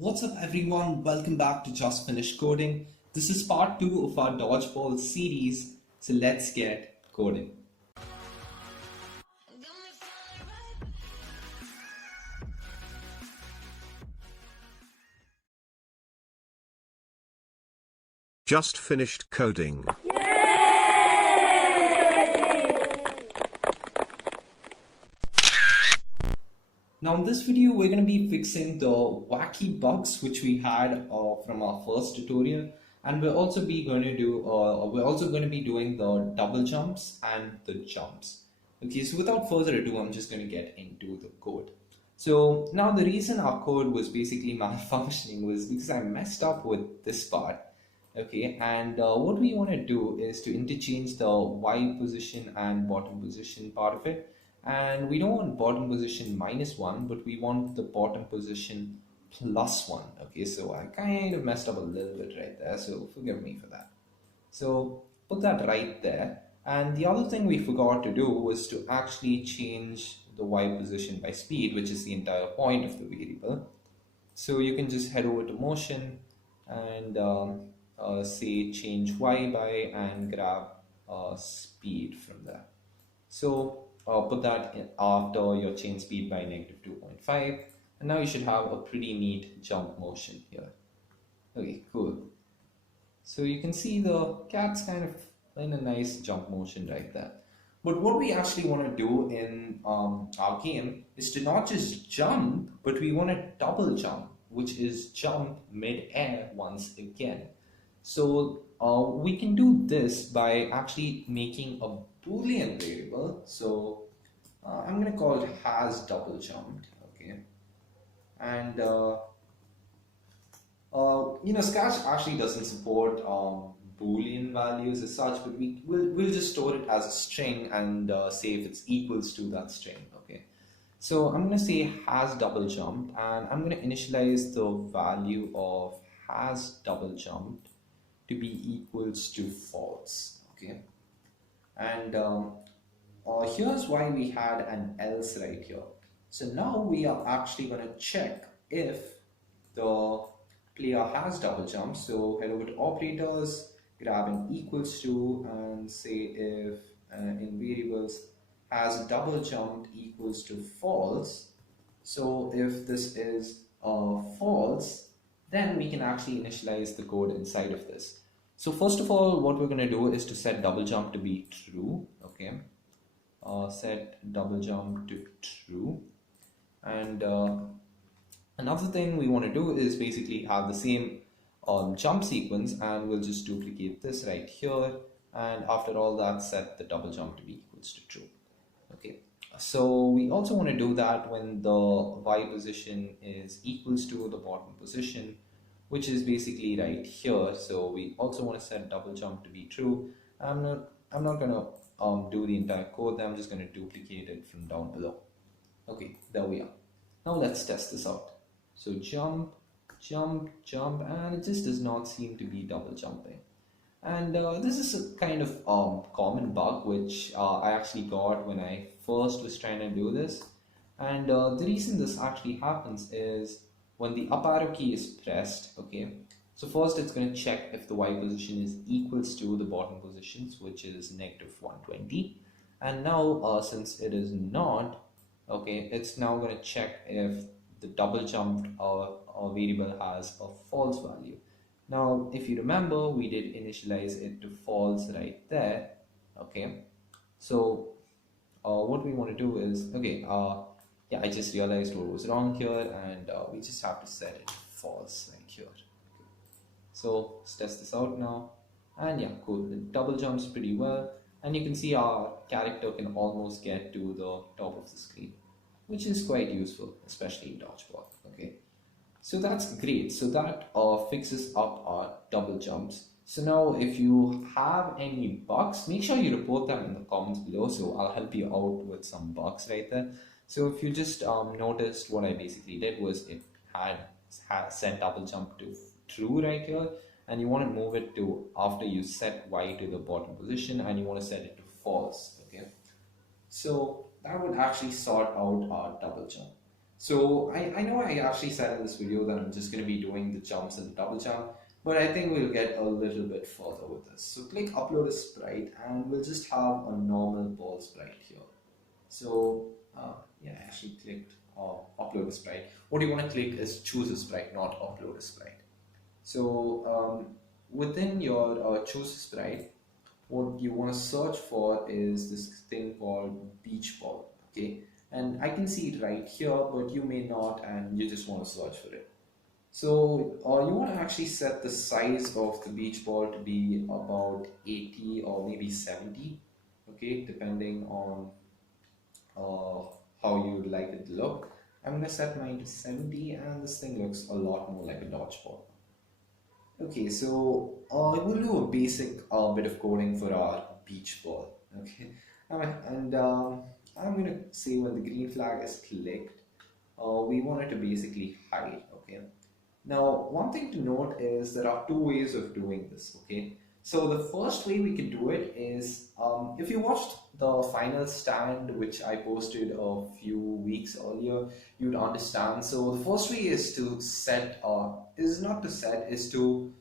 What's up everyone, welcome back to Just Finished Coding. This is part 2 of our Dodgeball series, so let's get coding. Just finished coding. Now in this video we're going to be fixing the wacky bugs which we had from our first tutorial, and we're also going to be doing the double jumps and the jumps. Okay, so without further ado, I'm just going to get into the code. So now the reason our code was basically malfunctioning was because I messed up with this part. Okay, and what we want to do is to interchange the Y position and bottom position part of it. And we don't want bottom position -1, but we want the bottom position +1. Okay, so I kind of messed up a little bit right there, so forgive me for that. So put that right there. And the other thing we forgot to do was to actually change the Y position by speed, which is the entire point of the variable. So you can just head over to motion and say change Y by and grab speed from there. So put that in after your change speed by -2.5, and now you should have a pretty neat jump motion here. Okay, cool. So you can see the cat's kind of in a nice jump motion right there. But what we actually want to do in our game is to not just jump, but we want to double jump, which is jump mid-air once again. So we can do this by actually making a Boolean variable. So I'm going to call it has double jumped. Okay, and Scratch actually doesn't support Boolean values as such, but we'll just store it as a string and say if it's equals to that string. Okay, so I'm going to say has double jumped, and I'm going to initialize the value of has double jumped to be equals to false. Okay, and here's why we had an else right here. So now we are actually going to check if the player has double jump. So head over to operators, grab an equals to, and say if in variables has double jumped equals to false. So if this is false, then we can actually initialize the code inside of this. So first of all, what we're going to do is to set double jump to be true. Okay, set double jump to true, and another thing we want to do is basically have the same jump sequence, and we'll just duplicate this right here, and after all that, set the double jump to be equals to true. Okay, so we also want to do that when the Y position is equals to the bottom position, which is basically right here. So we also want to set double jump to be true. I'm not going to do the entire code. I'm just going to duplicate it from down below. Okay, there we are. Now let's test this out. So jump, jump, jump, and it just does not seem to be double jumping. And this is a kind of common bug which I actually got when I first was trying to do this. And the reason this actually happens is when the up arrow key is pressed. Okay, so first it's going to check if the Y position is equals to the bottom positions, which is -120. And now since it is not, okay, it's now going to check if the double jumped variable has a false value. Now, if you remember, we did initialize it to false right there. Okay, so what we want to do is, okay, yeah, I just realized what was wrong here, and we just have to set it false right here. Okay. So let's test this out now, and yeah, cool. It double jumps pretty well, and you can see our character can almost get to the top of the screen, which is quite useful, especially in Dodgeball. Okay, so that's great. So that fixes up our double jumps. So now if you have any bugs, make sure you report them in the comments below, so I'll help you out with some bugs right there. So if you just noticed, what I basically did was it had set double jump to true right here, and you want to move it to after you set Y to the bottom position, and you want to set it to false. Okay, so that would actually sort out our double jump. So I know I actually said in this video that I'm just going to be doing the jumps and the double jump, but I think we'll get a little bit further with this. So click upload a sprite and we'll just have a normal ball sprite here. So yeah, I actually clicked upload a sprite. What you want to click is choose a sprite, not upload a sprite. So within your choose a sprite, what you want to search for is this thing called beach ball. Okay, and I can see it right here, but you may not, and you just want to search for it. So you want to actually set the size of the beach ball to be about 80 or maybe 70, okay, depending on uh, how you'd like it to look. I'm going to set mine to 70, and this thing looks a lot more like a dodgeball. Okay, so we'll do a basic bit of coding for our beach ball. Okay, and I'm going to say when the green flag is clicked, we want it to basically hide. Okay, now one thing to note is there are two ways of doing this. Okay, so the first way we can do it is if you watched the final stand which I posted a few weeks earlier, you'd understand. So the first way is to set is not to set is to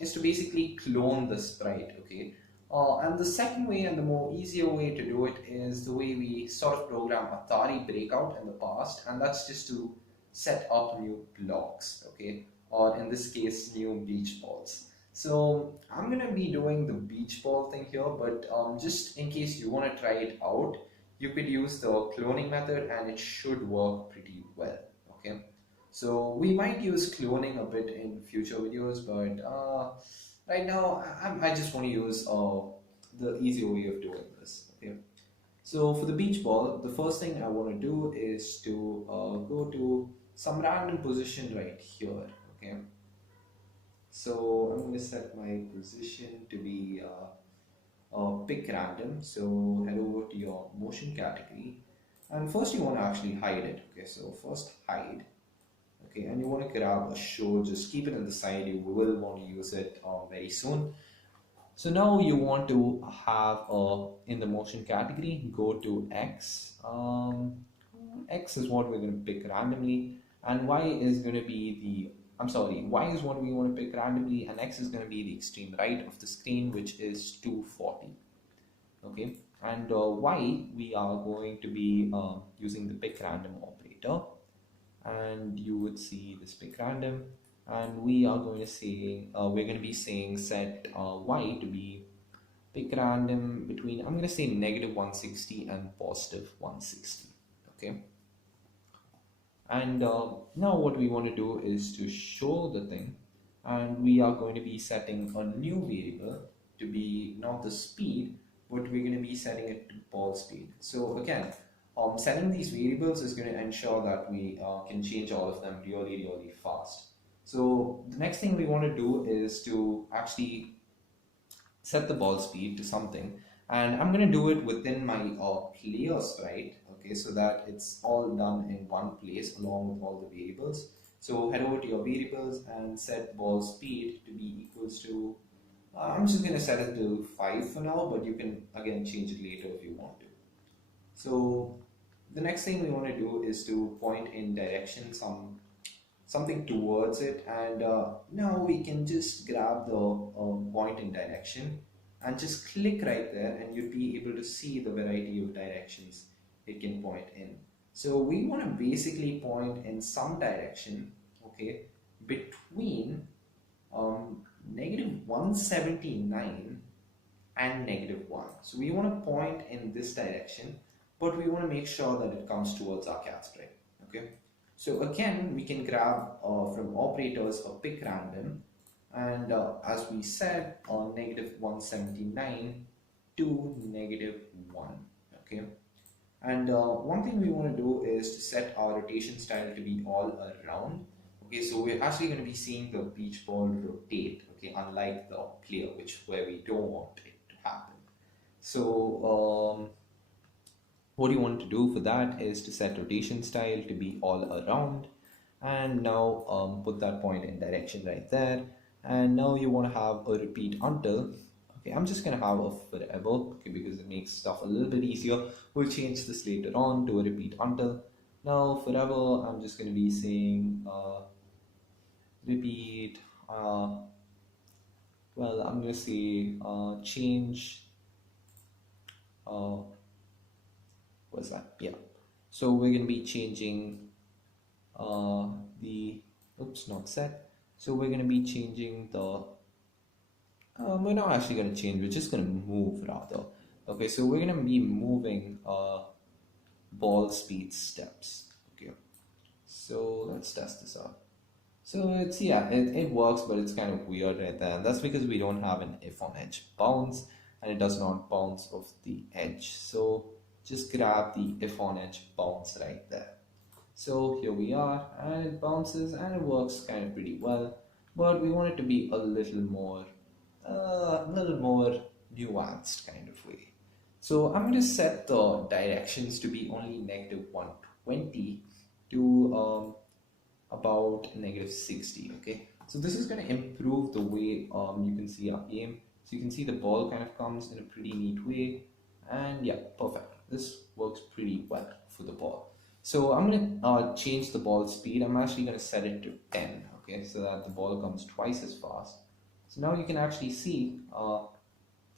basically clone the sprite. Okay, and the second way and the more easier way to do it is the way we sort of program Atari Breakout in the past, and that's just to set up new blocks, okay, or in this case, new beach balls. So I'm gonna be doing the beach ball thing here, but just in case you want to try it out, you could use the cloning method and it should work pretty well, okay. So we might use cloning a bit in future videos, but right now I just want to use the easier way of doing this, okay. So for the beach ball, the first thing I want to do is to go to some random position right here, okay. So I'm going to set my position to be pick random. So head over to your motion category, and first you want to actually hide it, okay. So first hide, okay, and you want to grab a show, just keep it on the side, you will want to use it very soon. So now you want to have in the motion category, go to X. X is what we're going to pick randomly, and Y is going to be Y is what we want to pick randomly, and X is going to be the extreme right of the screen, which is 240. Okay, and Y we are going to be using the pick random operator, and you would see this pick random, and we are going to say we're going to be saying set Y to be pick random between, I'm going to say negative 160 and positive 160. Okay, and now what we want to do is to show the thing, and we are going to be setting a new variable to be not the speed, but we're going to be setting it to ball speed. So again, setting these variables is going to ensure that we can change all of them really fast. So the next thing we want to do is to actually set the ball speed to something, and I'm going to do it within my player sprite, okay, so that it's all done in one place along with all the variables. So head over to your variables and set ball speed to be equals to I'm just going to set it to 5 for now, but you can again change it later if you want to. So the next thing we want to do is to point in direction something towards it, and now we can just grab the point in direction and just click right there, and you'd be able to see the variety of directions it can point in. So we want to basically point in some direction, okay, between negative 179 and negative 1. So we want to point in this direction, but we want to make sure that it comes towards our cat sprite, okay. So again, we can grab from operators a pick random, and as we said, on negative 179 to negative 1, okay. And one thing we want to do is to set our rotation style to be all around, okay. So we're actually going to be seeing the beach ball rotate, okay, unlike the player, where we don't want it to happen. So what you want to do for that is to set rotation style to be all around, and now put that point in direction right there, and now you want to have a repeat until, okay, I'm just going to have a forever, okay, because it makes stuff a little bit easier. We'll change this later on to a repeat until. Now forever, I'm just going to be saying repeat. Well, I'm going to say change. Uh, what's that? Yeah. So we're going to be changing the, oops, not set. So we're going to be changing the, we're not actually going to change, we're just going to move rather. Okay, so we're going to be moving ball speed steps. Okay, so let's test this out. So it's, yeah, it works, but it's kind of weird right there. And that's because we don't have an if on edge bounce, and it does not bounce off the edge. So just grab the if on edge bounce right there. So here we are, and it bounces and it works kind of pretty well, but we want it to be a little more nuanced kind of way. So I'm going to set the directions to be only negative 120 to about negative 60. Okay, so this is going to improve the way you can see our game. So you can see the ball kind of comes in a pretty neat way, and yeah, perfect. This works pretty well for the ball. So I'm going to change the ball speed. I'm actually going to set it to 10, okay, so that the ball comes twice as fast. So now you can actually see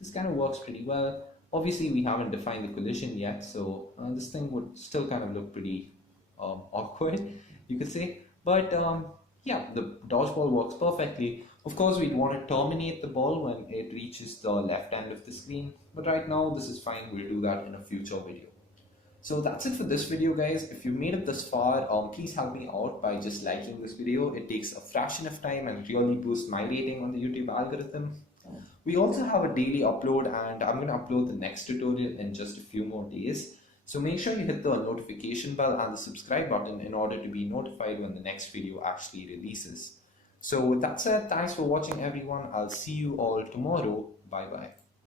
this kind of works pretty well. Obviously, we haven't defined the collision yet, so this thing would still kind of look pretty awkward, you could say. But yeah, the dodgeball works perfectly. Of course, we'd want to terminate the ball when it reaches the left end of the screen, but right now this is fine. We'll do that in a future video. So that's it for this video, guys. If you made it this far, please help me out by just liking this video. It takes a fraction of time and really boosts my rating on the YouTube algorithm. We also have a daily upload, and I'm going to upload the next tutorial in just a few more days. So make sure you hit the notification bell and the subscribe button in order to be notified when the next video actually releases. So with that said, thanks for watching everyone. I'll see you all tomorrow. Bye bye.